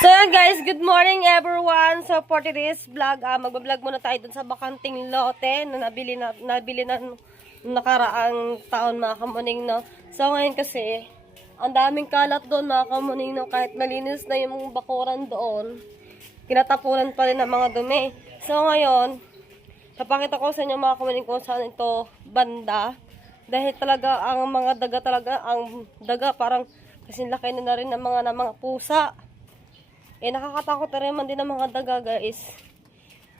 So yan guys, good morning everyone. So for today's vlog, magbablog muna tayo dun sa bakanting lote na nabili na nakaraang taon mga kamuning, no. So ngayon kasi, ang daming kalat doon mga kamuning, no. Kahit malinis na yung bakuran doon, kinatapunan pa rin ng mga dumi. So ngayon, papakita ko sa inyo mga kamuning kung saan ito banda. Dahil talaga ang mga daga parang kasing laki na rin ng mga pusa. Nakakatakot na rin man din ang mga daga guys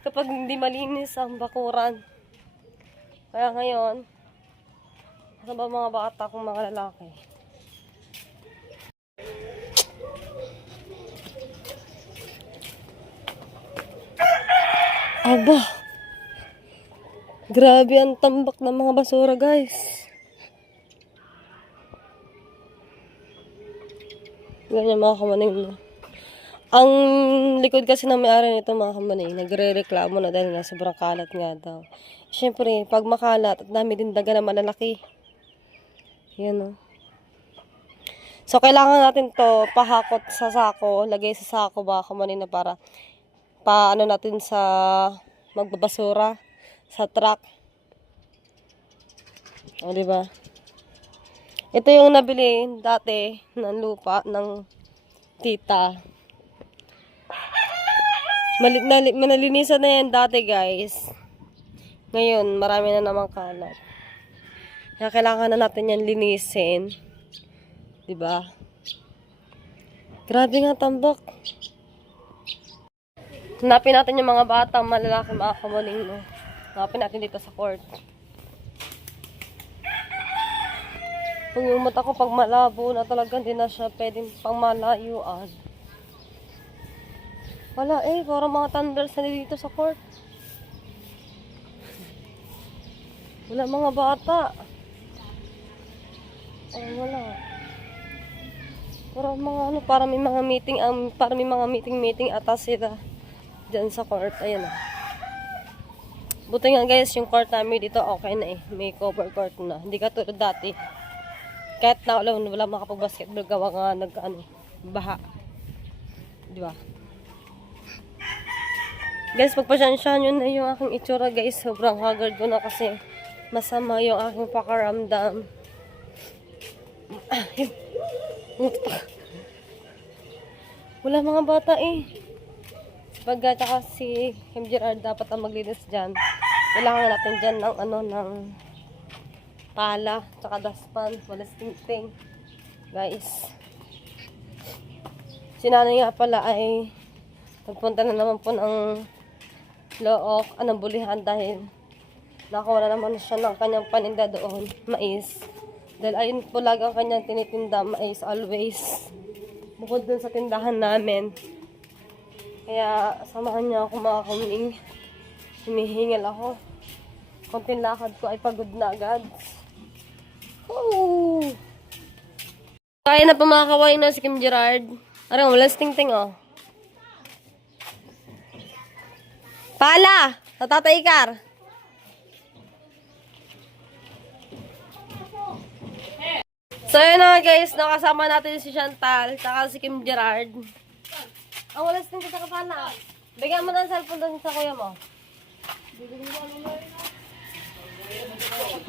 kapag hindi malinis ang bakuran. Kaya ngayon, nasa ba mga bata kong mga lalaki? Aba! Grabe ang tambak ng mga basura guys. Ganyan mga kamaning mo. Ang likod kasi ng may-ari nito mga kamanay, nagre-reklamo na dahil nga sobrang kalat nga daw. Siyempre, pag makalat, at dami din daga na malalaki. Yan o. So, kailangan natin to pahakot sa sako, lagay sa sako mga kamanay na para paano natin sa magbabasura, sa truck. O, diba? Ito yung nabili dati ng lupa ng tita. Manalinisan na yan dati guys. Ngayon, marami na namang kalat. Kaya kailangan na natin yan linisin. Diba? Grabe nga tambak. Hanapin natin yung mga batang malalaki mga kamaling, no? Hanapin natin dito sa court. Kung yung mata ko pag malabo na talaga, hindi na siya pwedeng pang malayuan. Wala parang mga thunders na dito sa court. Wala mga bata. Wala. Parang may mga meeting atas sila dyan sa court. Ayan na. Buti nga guys, yung court namin dito okay na may cover court na. Hindi katulad dati. Kahit na wala makapag-basketball gawa nga baha. Diba? Guys, pagpasyansyahan yun na yung aking itsura guys. Sobrang haggard ko na kasi masama yung aking pakaramdam. Wala mga bata Tsaka si Kim Gerard dapat ang maglinis dyan. Kailangan natin dyan ng pala, tsaka daspan, wala sting-sting. Guys. Si nanay nga pala ay nagpunta na naman po ng anong bulihan dahil nakuha na naman siya ng kanyang paninda doon, mais. Dahil ayun po lagi ang kanyang tinitinda, mais always. Bukod dun sa tindahan namin. Kaya samahan niya ako mga kaming. Hinihingal ako. Konting lakad ko ay pagod na agad. Woo! Kaya na pa mga kawain na si Kim Gerard. Arang wala sting-ting Pala! Sa Tata Ikar! So yun na guys, nakasama natin si Chantal, saka si Kim Gerard. Ang wala sting sa kapala. Bigyan mo ng cellphone doon sa kuya mo.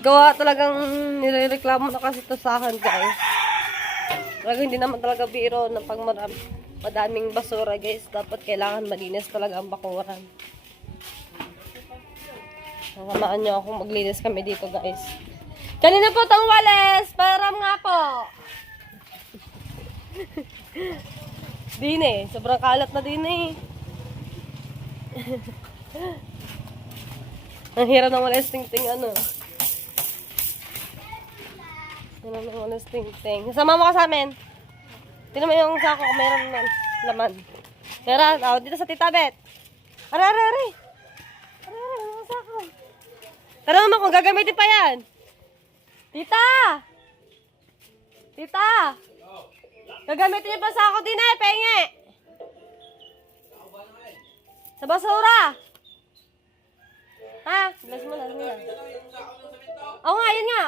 Gawa talagang nirereklamo na kasi ito sa akin guys. Talagang hindi naman talaga biro ng pag madaming basura guys. Dapat kailangan malinis talaga ang bakuran. Samahan nyo akong maglinis kami dito guys. Kanina po itong walis. Param nga po. Din sobrang kalat na din Ang hirap ng walis ting-ting Hirap ng walis ting-ting. Sama mo ka sa amin. Tignan mo yung sako kung mayroon laman. Tara, dito sa Tita Bet. Aray. Yung sako. Tara naman kung gagamitin pa yan. Tita! Gagamitin niyo pa sako din penge. Sa basura. Ha? Bless mo na. Oo nga, yun nga.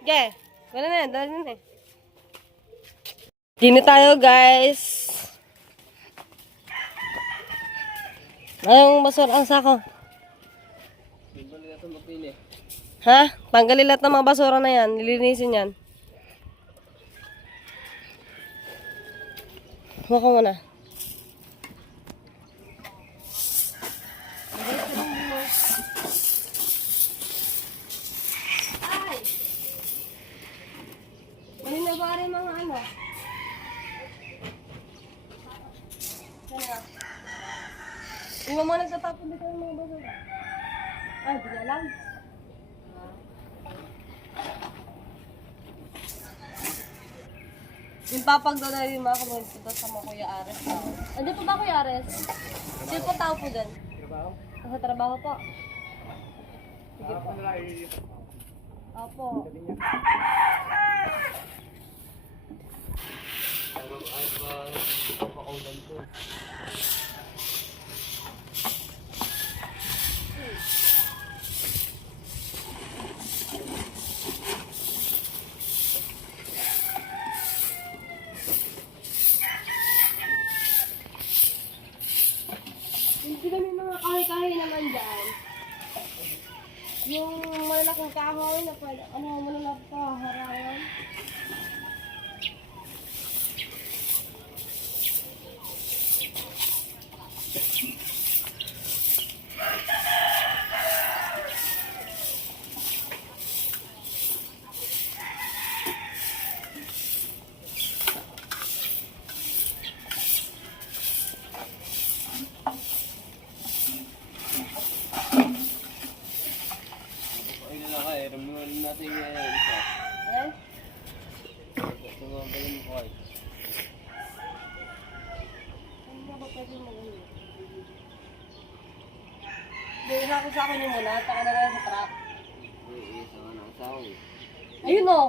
Okay. Wala na, dali na Dito tayo guys. Anong basura ang sako? Ha? Tanggalin lahat ng mga basura na yan. Nilinisin yan. Huwag ko muna. Ay! Kanina ba rin mga ano? Kaya. Hindi mo muna nagtatapon dito yung mga basura. Ay, di na lang. Yung papag doon na rin mga kamulit ko sa mga Kuya Ares. Andiyan po ba Kuya Ares? Sino po tao po doon? Trabaho? Sa trabaho po? Sige po. Opo. Hindi kami mga kahoy-kahoy naman dyan. Yung malalaking kahoy na pwede, malalapit ka, harayan. Eh? Ano ba pwede mo yun? Hindi, ako sa akin yung muna. Taka na lang sa truck. Ayun o!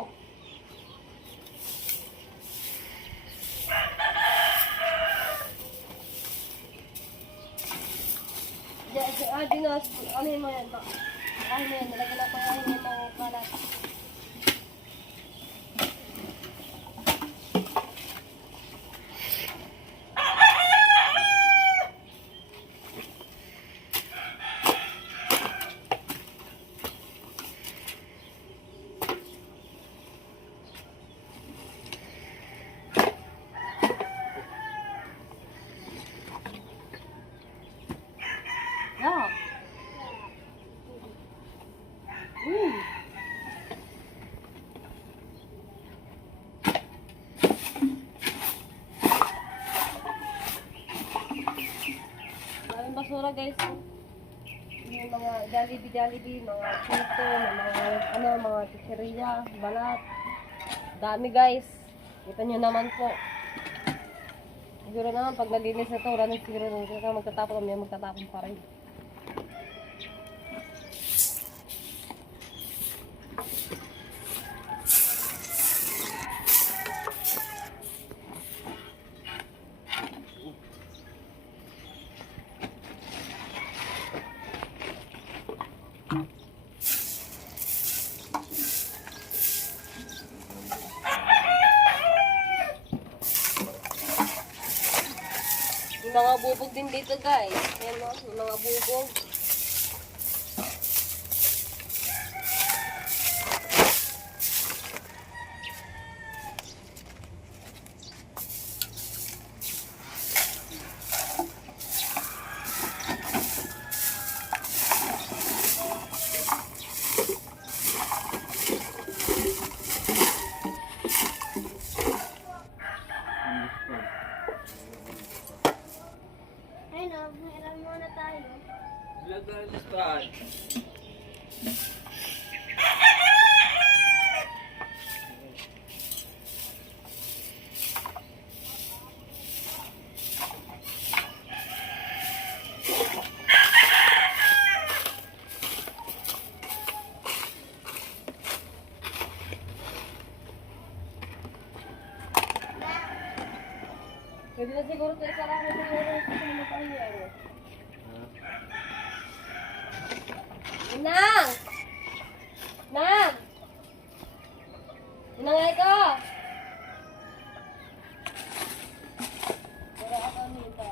Di na, ano yun mo yan? Ano yan? Nalagyan na pa yung mga kalat. Yeah. Maraming basura guys. Yung mga Jollibee, mga chito, mga chicheria, balat. Dami guys. Kita nyo naman po. Siguro naman pag nalinis na ito, wala nang siguro nang magtatapon kami, magtatapon pa rin. May mga bubog din dito guys. Ayan o, may mga bubog. Ayun o, mayroon muna tayo. Vlog na rin listahan. Pwede na siguro tayo sa lang kung ano tayo ano. Nang! Nang! Nangay ko! Wala ka nito.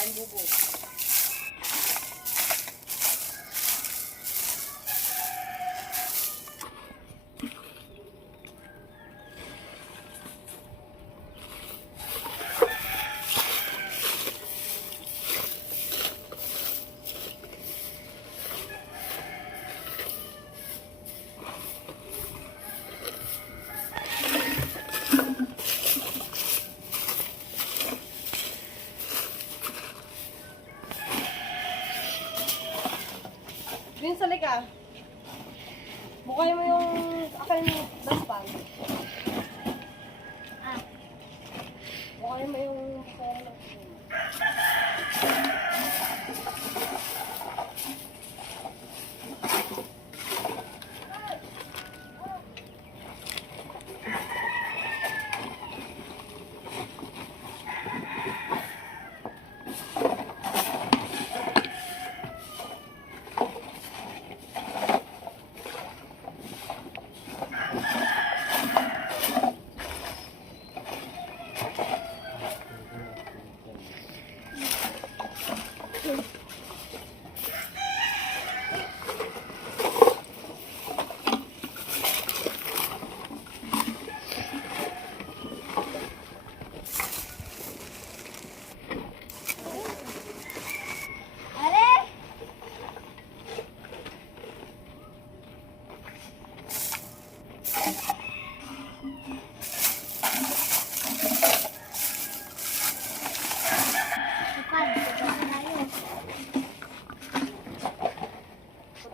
kain bubo. Vince, halika. Bukay mo yung akin daspan. Bukay mo yung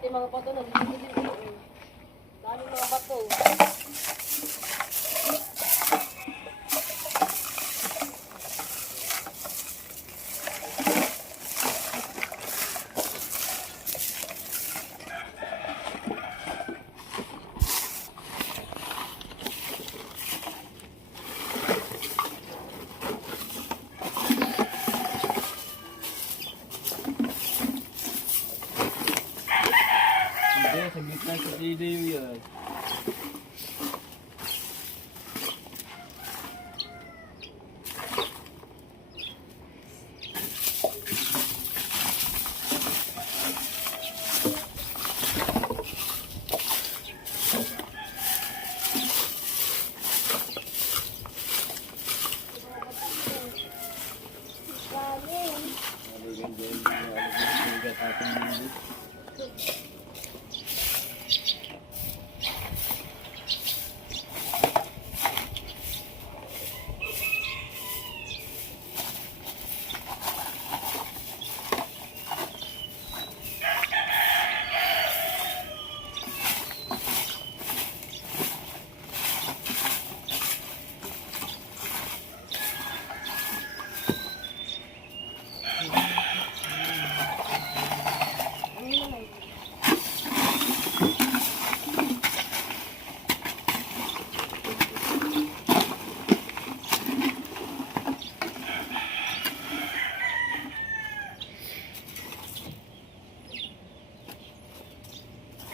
pati mga bato na dami mga bato. Hindi, sa gitna sa video yun.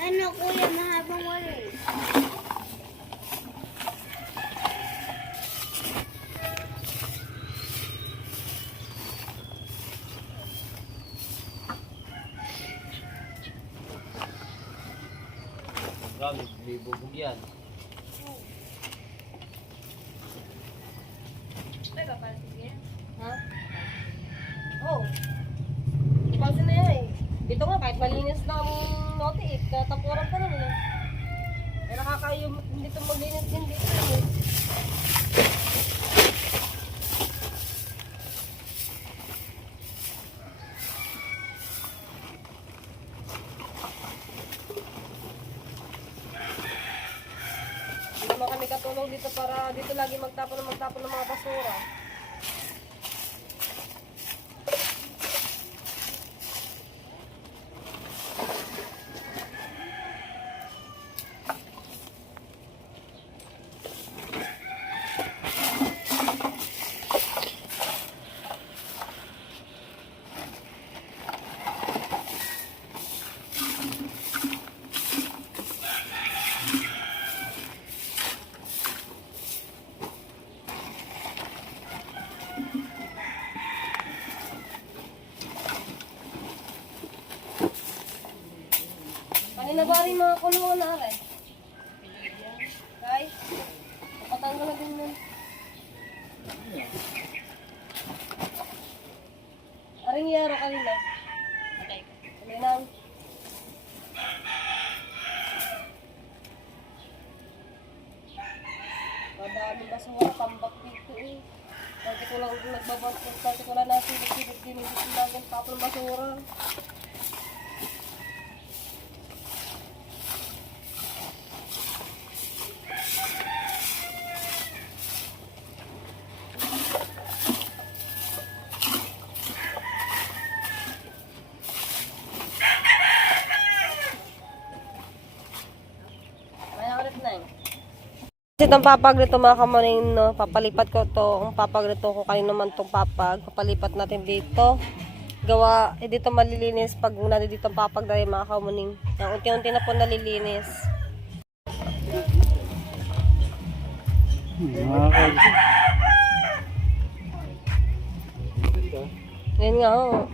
Ano kuya, mahabang wala eh. Grabe, may bubog yan. Ha? Oh. Ipansin na yan eh. Dito nga, kahit malinis na ang note eh. Tatapuran pa naman eh. Eh nakakayo dito maglinis din dito eh. Hindi naman kami katulong dito para dito lagi magtapon ng mga basura. na ba rin mga kulungan na aray? Guys, patanggal na din nun. Aring yaro kanina. Kanina. Madami ba sa wala, tambak dito eh. Dati ko lang nagbabot, dati ko lang nasilip-silip din yung natin tapon basura. Itong papag nito mga kamuning, no, papalipat ko to, ang papag nito ko kanino naman tong papag, papalipat natin dito. Gawa, dito malilinis pag dito ang papag dahil mga kamuning. Yung unti-unti na po nalilinis. Yan nga, oh.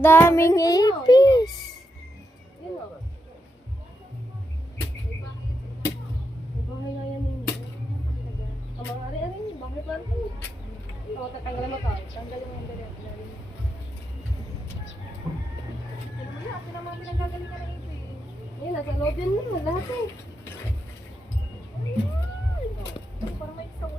Daming ipis. Bahay na yan ninyo. Ang mga ari-ari, bahay pa rin. O, tatanggalan mo to. Tanggalin mo yung dali. Yan, nasa loob yun mo. Lahat eh. Parang may isaw.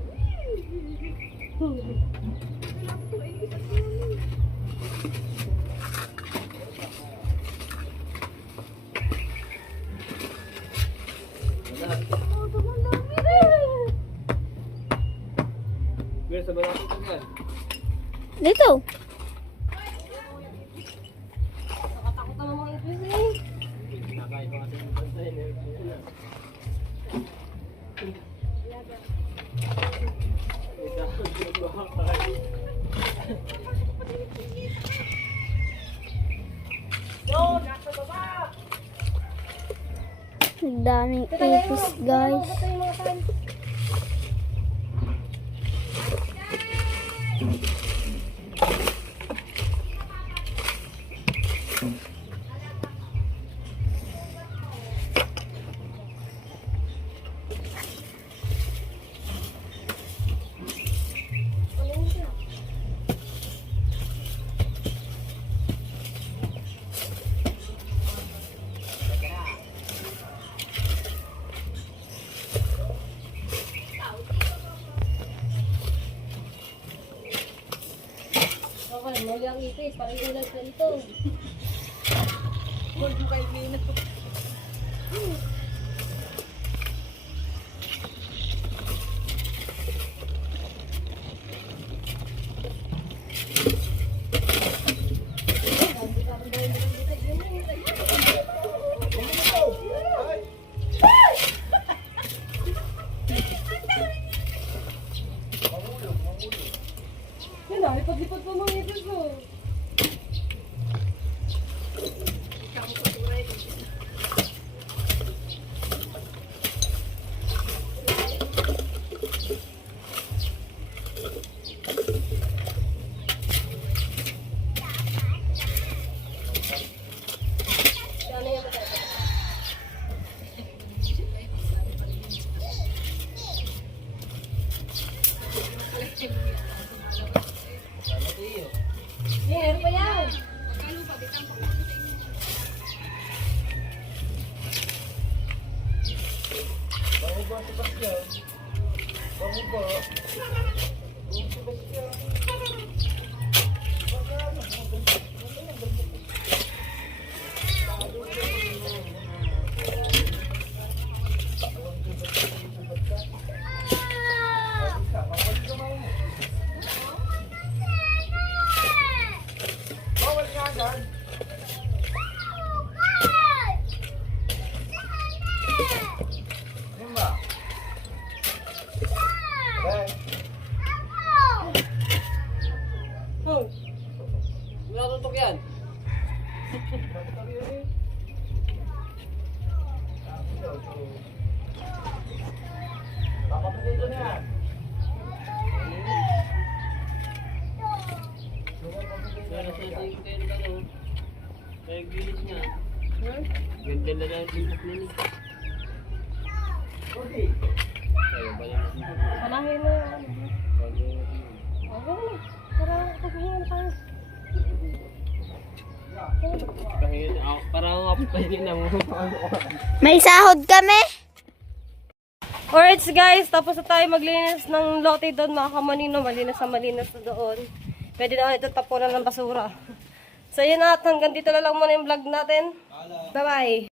Pero sa balakot ko yan. Dito. Nakatakot naman mga ipis eh. Kinakain ko kasi yung bantay na yun. Daming ipis, guys. Ito yung mga kain. Okay, muli ang ipis. Parang ilan sa ito. Huwag mo kayo minat ko. Yan na, lipad-lipad pa mga ipis mo. Wala tutok yan. Pero sa tingin kayo na ano, kaya gilis niya. Ganda na lang yung buhok nila. Kaya ba yung Panahin na yan. Okay na. Tara, paghingan tayo. Parang ako pahingin na mo. May sahod kami. Alright guys, tapos na tayo maglinis ng lote doon mga kamanino. Malinis na doon. Pwede na ito tapunan ng basura. So yun at hanggang dito na lang muna yung vlog natin. Bye bye!